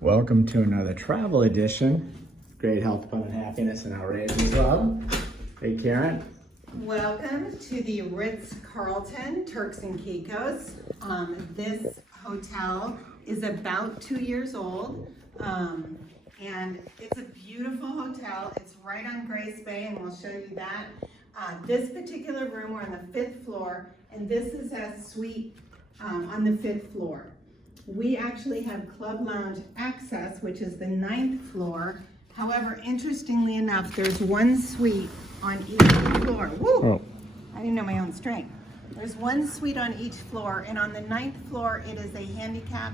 Welcome to another travel edition. Great health, fun, and happiness, and outrageous love. Hey, Karen. Welcome to the Ritz-Carlton Turks and Caicos. This hotel is about 2 years old, and it's a beautiful hotel. It's right on Grace Bay, and we'll show you that. This particular room, we're on the 5th floor, and this is a suite on the 5th floor. We actually have club lounge access, which is the 9th floor. However, interestingly enough, there's one suite on each floor. Woo! Oh. I didn't know my own strength. There's one suite on each floor, and on the 9th floor, it is a handicap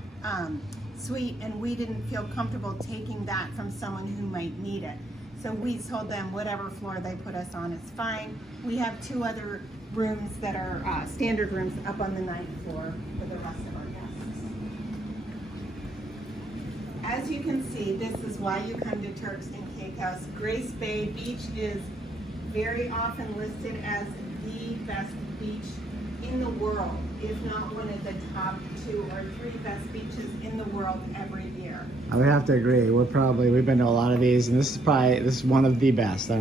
suite, and we didn't feel comfortable taking that from someone who might need it. So we told them whatever floor they put us on is fine. We have 2 other rooms that are standard rooms up on the 9th floor for the rest of our guests. As you can see, this is why you come to Turks and Caicos. Grace Bay Beach is very often listed as the best beach in the world, if not one of the top 2 or 3 best beaches in the world every year. I would have to agree. We've been to a lot of these, and this is one of the best. I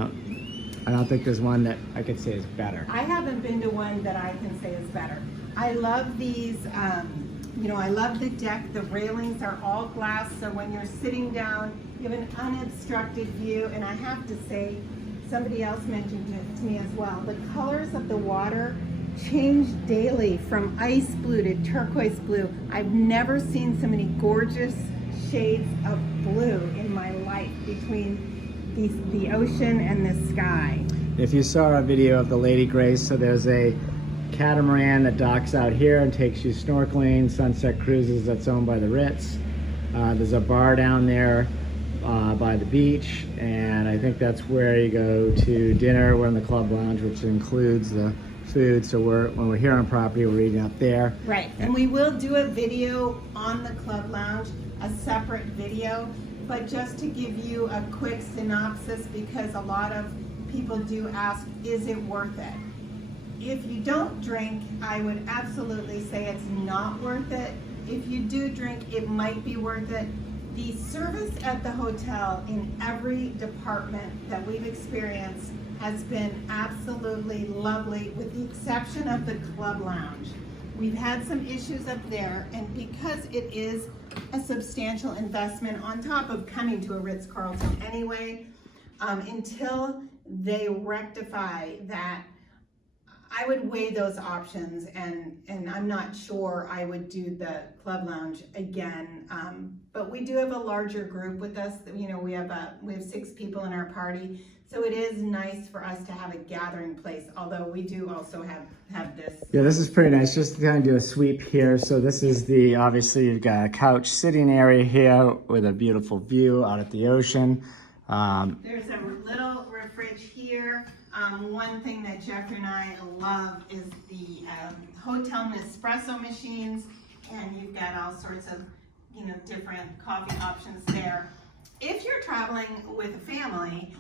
don't think there's one that I could say is better. I haven't been to one that I can say is better. I love these, I love the deck. The railings are all glass, so when you're sitting down, you have an unobstructed view. And I have to say, somebody else mentioned it to me as well, the colors of the water change daily from ice blue to turquoise blue. I've never seen so many gorgeous shades of blue in my life between the ocean and the sky. If you saw our video of the Lady Grace, so there's a catamaran that docks out here and takes you snorkeling, Sunset Cruises that's owned by the Ritz. There's a bar down there by the beach, and I think that's where you go to dinner. We're in the club lounge, which includes the food. So when we're here on property, we're eating up there. Right, and we will do a video on the club lounge, a separate video, but just to give you a quick synopsis, because a lot of people do ask, is it worth it? If you don't drink, I would absolutely say it's not worth it. If you do drink, it might be worth it. The service at the hotel in every department that we've experienced has been absolutely lovely, with the exception of the club lounge. We've had some issues up there, and because it is a substantial investment on top of coming to a Ritz-Carlton anyway, until they rectify that, I would weigh those options, and I'm not sure I would do the club lounge again. But we do have a larger group with us. We have 6 people in our party, so it is nice for us to have a gathering place. Although we do also have this. Yeah, this is pretty nice. Just to kind of do a sweep here. So this is obviously you've got a couch sitting area here with a beautiful view out at the ocean. There's a little fridge here. One thing that Jeffrey and I love is the hotel Nespresso machines, and you've got all sorts of different coffee options there. If you're traveling with a family,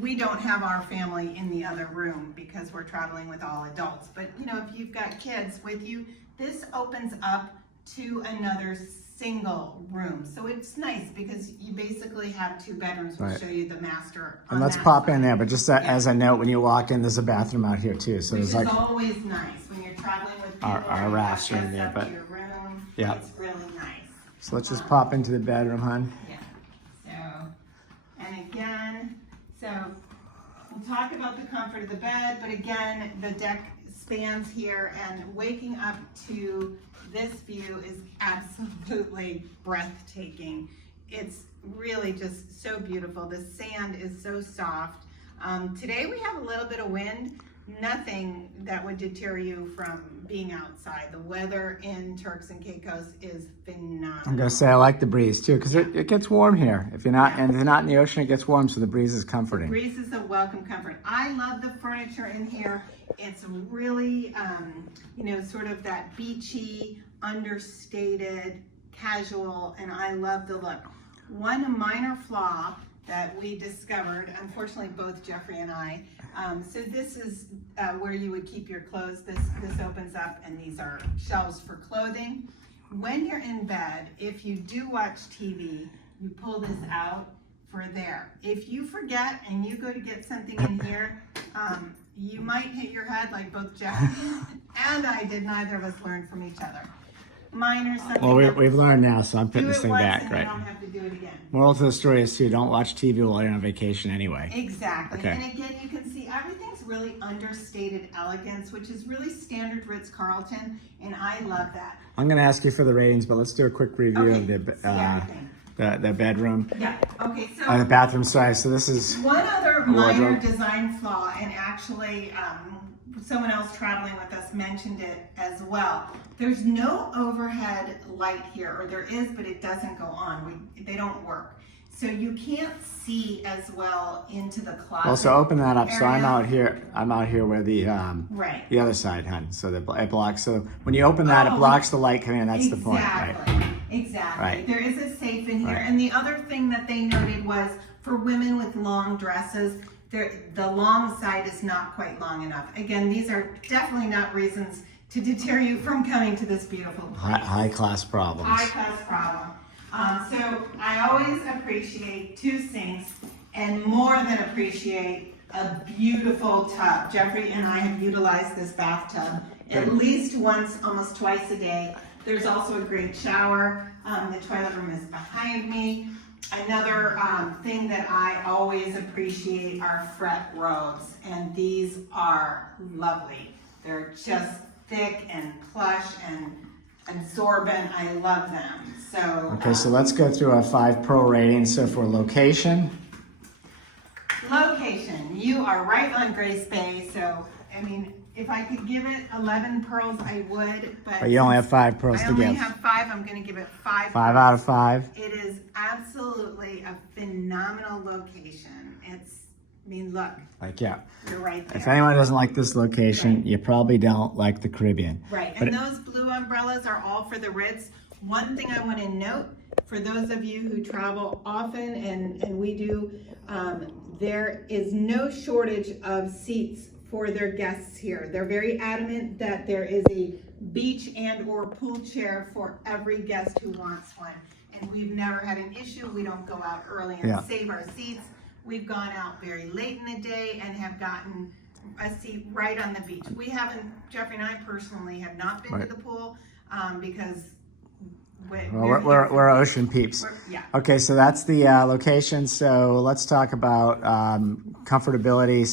we don't have our family in the other room because we're traveling with all adults. But if you've got kids with you, this opens up to another single room. So it's nice because you basically have 2 bedrooms. We'll show you the master. And let's pop in there, but just as a note, when you walk in, there's a bathroom out here too. So Which there's is always nice when you're traveling with people. our rafts are in there, but your room. Yeah. It's really nice. So let's just pop into the bedroom, hon. Yeah. And again, we'll talk about the comfort of the bed, but again, the deck spans here, and waking up to this view is absolutely breathtaking. It's really just so beautiful. The sand is so soft. Today we have a little bit of wind. Nothing that would deter you from being outside. The weather in Turks and Caicos is phenomenal. I'm gonna say I like the breeze too, because it gets warm here. If you're not in the ocean, it gets warm, so the breeze is comforting. The breeze is a welcome comfort. I love the furniture in here. It's really, sort of that beachy, understated, casual, and I love the look. One minor flaw that we discovered, unfortunately both Jeffrey and I, so this is where you would keep your clothes. This opens up, and these are shelves for clothing. when you're in bed, if you do watch TV, you pull this out for there. If you forget and you go to get something in here, you might hit your head like both Jeff and I did. Neither of us learned from each other. Mine or something. Well, we've learned now, so I'm putting this thing back, and right? You don't have to do it again. Moral to the story is don't watch TV while you're on vacation anyway. Exactly. Okay. And again, you can see everything's really understated elegance, which is really standard Ritz-Carlton, and I love that. I'm going to ask you for the ratings, but let's do a quick review of the bedroom. Yeah. Okay. So The bathroom size. So this is one other minor wardrobe. design flaw, and actually someone else traveling with us mentioned it as well. There's no overhead light here, or there is, but it doesn't go on. They don't work. So you can't see as well into the closet. Well, so open that up. area. So I'm out here where the Right. the other side, hun. So it blocks. So when you open that, it blocks the light coming in. That's the point, right? Exactly. Right. There is a safe in here. Right. And the other thing that they noted was for women with long dresses, the long side is not quite long enough. Again, these are definitely not reasons to deter you from coming to this beautiful place. High class problems. High class problem. So I always appreciate two sinks and more than appreciate a beautiful tub. Jeffrey and I have utilized this bathtub at least once, almost twice a day. There's also a great shower. The toilet room is behind me. Another thing that I always appreciate are fret robes, and these are lovely. They're just thick and plush and absorbent. I love them. So Okay, so let's go through our 5 pro ratings. So for location. Location, you are right on Grace Bay. So I mean, if I could give it 11 pearls, I would. But You only have 5 pearls I to only give. have 5. I'm going to give it 5. 5 out of 5. It is absolutely a phenomenal location. Look, you're right there. If anyone doesn't like this location, you probably don't like the Caribbean. Right, But and those blue umbrellas are all for the Ritz. One thing I want to note, for those of you who travel often, and we do, there is no shortage of seats for their guests here. They're very adamant that there is a beach and or pool chair for every guest who wants one. And we've never had an issue. We don't go out early and save our seats. We've gone out very late in the day and have gotten a seat right on the beach. We haven't, Jeffrey and I personally have not been to the pool because we're ocean peeps. Okay, so that's the location. So let's talk about comfortability,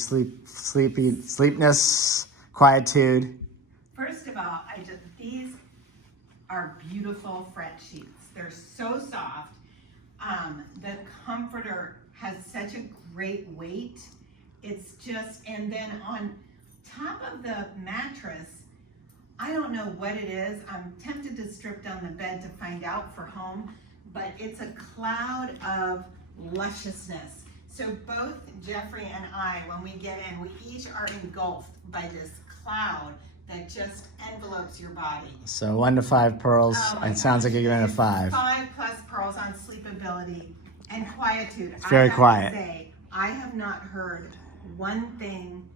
sleepiness, quietude. First of all, these are beautiful fret sheets. They're so soft. The comforter has such a great weight. It's just, and then on top of the mattress, I don't know what it is. I'm tempted to strip down the bed to find out for home, but it's a cloud of lusciousness. So both Jeffrey and I, when we get in, we each are engulfed by this cloud that just envelopes your body. So 1 to 5 pearls. It sounds like you're giving it a 5. 5 plus pearls on sleepability and quietude. It's very quiet. To say, I have not heard one thing.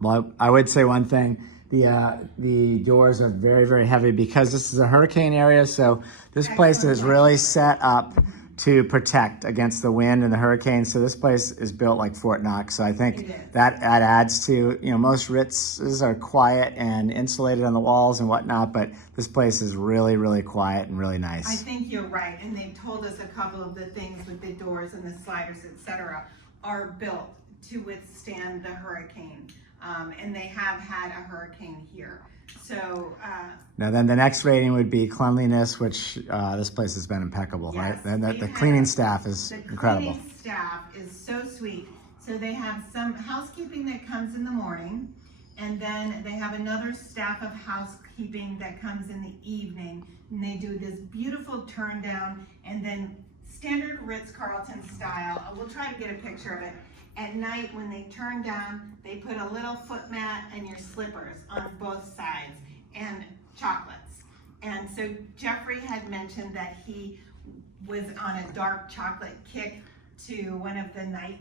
Well, I would say one thing. The doors are very, very heavy because this is a hurricane area. So this place is really set up to protect against the wind and the hurricane. So this place is built like Fort Knox. So I think that adds to, most Ritzes are quiet and insulated on the walls and whatnot, but this place is really, really quiet and really nice. I think you're right. And they've told us a couple of the things with the doors and the sliders, etc., are built to withstand the hurricane. And they have had a hurricane here. So now then the next rating would be cleanliness, which this place has been impeccable, yes, right? And the cleaning staff is incredible. The cleaning staff is so sweet. So they have some housekeeping that comes in the morning, and then they have another staff of housekeeping that comes in the evening, and they do this beautiful turn down, and then standard Ritz-Carlton style. We'll try to get a picture of it. At night, when they turn down, they put a little foot mat and your slippers on both sides and chocolates. And so Jeffrey had mentioned that he was on a dark chocolate kick to one of the night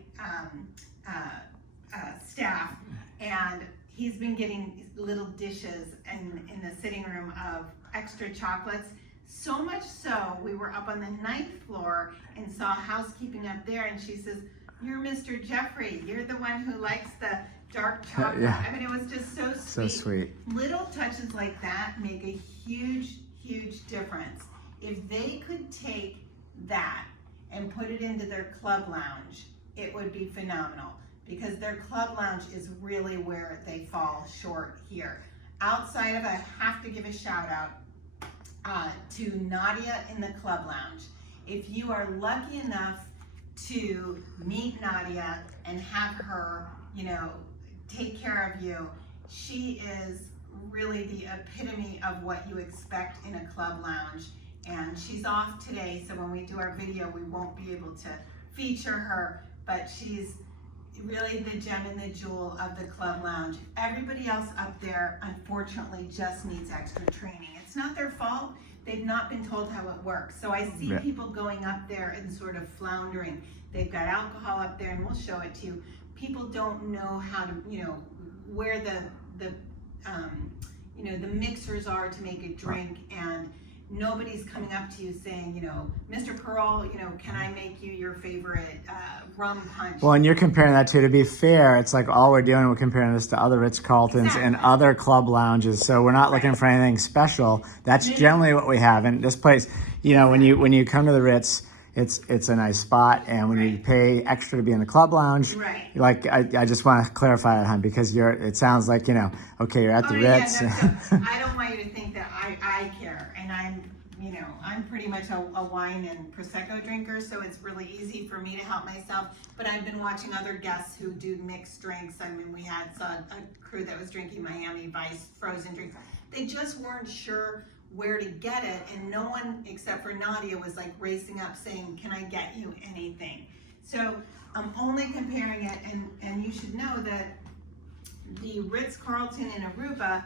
staff, and he's been getting little dishes in the sitting room of extra chocolates. So much so, we were up on the 9th floor and saw housekeeping up there, and she says, "You're Mr. Jeffrey. You're the one who likes the dark chocolate." Yeah. I mean, it was just so sweet. So sweet. Little touches like that make a huge, huge difference. If they could take that and put it into their club lounge, it would be phenomenal, because their club lounge is really where they fall short here. Outside of, I have to give a shout out to Nadia in the club lounge. If you are lucky enough to meet Nadia and have her, you know, take care of you, she is really the epitome of what you expect in a club lounge. And she's off today, so when we do our video, we won't be able to feature her, but she's really the gem and the jewel of the club lounge. Everybody else up there, unfortunately, just needs extra training. It's not their fault. They've not been told how it works. So I see people going up there and sort of floundering. They've got alcohol up there, and we'll show it to you. People don't know how to, you know, where the mixers are to make a drink, and nobody's coming up to you saying, you know, "Mr. Pearl, you know, can I make you your favorite rum punch?" Well, and you're comparing that to be fair, it's like all we're doing, we're comparing this to other Ritz-Carltons and other club lounges. So we're not looking for anything special. That's generally what we have. And this place, you know, when you come to the Ritz, it's a nice spot, and when you pay extra to be in the club lounge, like I just want to clarify that, hon, because it sounds like, you know, okay, you're at the Ritz. I don't want you to think that I care, and I'm pretty much a wine and Prosecco drinker, so it's really easy for me to help myself. But I've been watching other guests who do mixed drinks. I mean, we had a crew that was drinking Miami Vice frozen drinks. They just weren't sure where to get it, and no one except for Nadia was like racing up saying, "Can I get you anything?" So I'm only comparing it, and you should know that the Ritz-Carlton in Aruba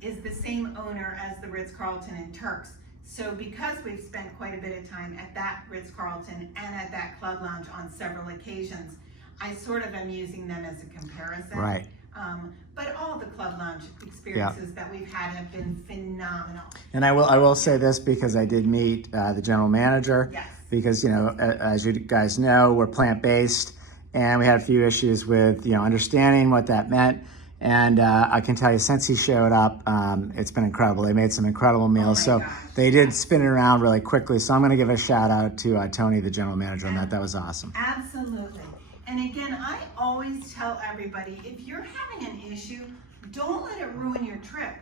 is the same owner as the Ritz-Carlton in Turks. So because we've spent quite a bit of time at that Ritz-Carlton and at that club lounge on several occasions, I sort of am using them as a comparison. Right. But all the club lounge experiences that we've had have been phenomenal. And I will say this, because I did meet the general manager. Yes. Because, you know, as you guys know, we're plant-based, and we had a few issues with, you know, understanding what that meant. And I can tell you, since he showed up, it's been incredible. They made some incredible meals. So they did spin it around really quickly. So I'm going to give a shout out to Tony, the general manager, on that. That was awesome. Absolutely. And again, I always tell everybody, if you're having an issue, don't let it ruin your trip.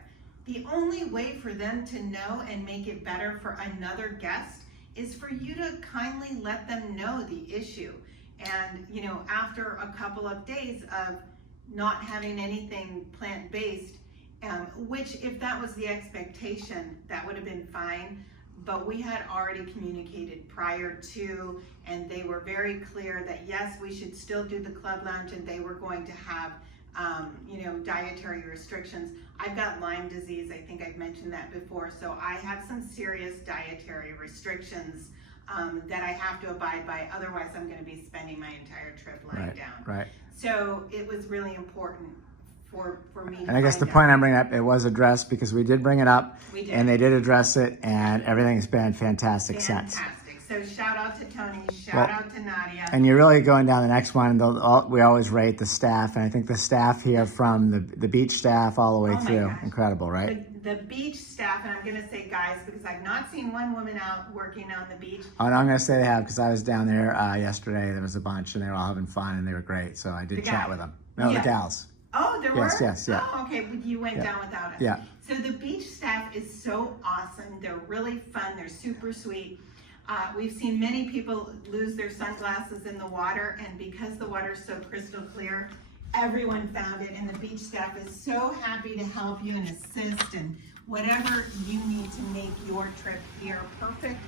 The only way for them to know and make it better for another guest is for you to kindly let them know the issue. And, you know, after a couple of days of not having anything plant-based, which if that was the expectation, that would have been fine. But we had already communicated prior to, and they were very clear that yes, we should still do the club lounge, and they were going to have, you know, dietary restrictions. I've got Lyme disease. I think I've mentioned that before. So I have some serious dietary restrictions that I have to abide by. Otherwise, I'm going to be spending my entire trip lying down. Right. So it was really important for me. And I guess the point I'm bringing up, it was addressed, because we did bring it up, and they did address it, and everything's been fantastic since. So shout out to Tony, shout out to Nadia. And you're really going down the next one. We always rate the staff, and I think the staff here, from the beach staff all the way through, incredible, right? The beach staff, and I'm going to say guys, because I've not seen one woman out working on the beach. Oh, no, I'm going to say they have, because I was down there yesterday. There was a bunch, and they were all having fun, and they were great. So I did chat with them. No, the gals. Oh, there were? Yes, yeah. Oh, okay, but you went down without us. Yeah. So the beach staff is so awesome. They're really fun. They're super sweet. We've seen many people lose their sunglasses in the water, and because the water is so crystal clear, everyone found it, and the beach staff is so happy to help you and assist, and whatever you need to make your trip here perfect,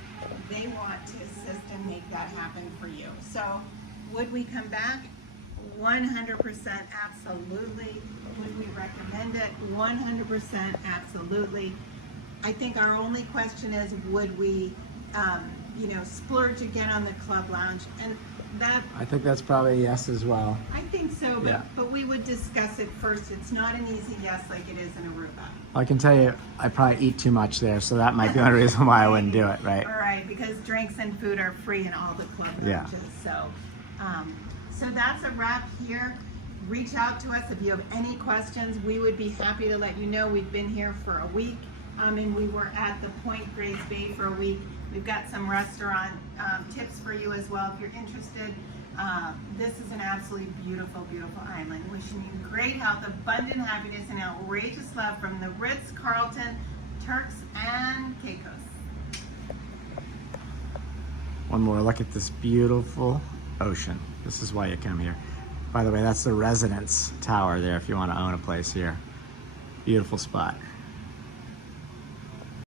they want to assist and make that happen for you. So would we come back? 100% absolutely. Would we recommend it? 100% absolutely. I think our only question is, would we you know, splurge again on the club lounge? And That, I think that's probably a yes as well. I think so, but, Yeah. but we would discuss it first. It's not an easy yes like it is in Aruba. I can tell you, I probably eat too much there, so that might be one reason why I wouldn't do it, right? All right, because drinks and food are free in all the club Yeah. lounges. So that's a wrap here. Reach out to us if you have any questions. We would be happy to let you know. We've been here for a week, and we were at the Point Grays Bay for a week. We've got some restaurant tips for you as well if you're interested. This is an absolutely beautiful, beautiful island. Wishing you great health, abundant happiness, and outrageous love from the Ritz-Carlton Turks and Caicos. One more look at this beautiful ocean. This is why you come here. By the way, that's the residence tower there if you want to own a place here. Beautiful spot.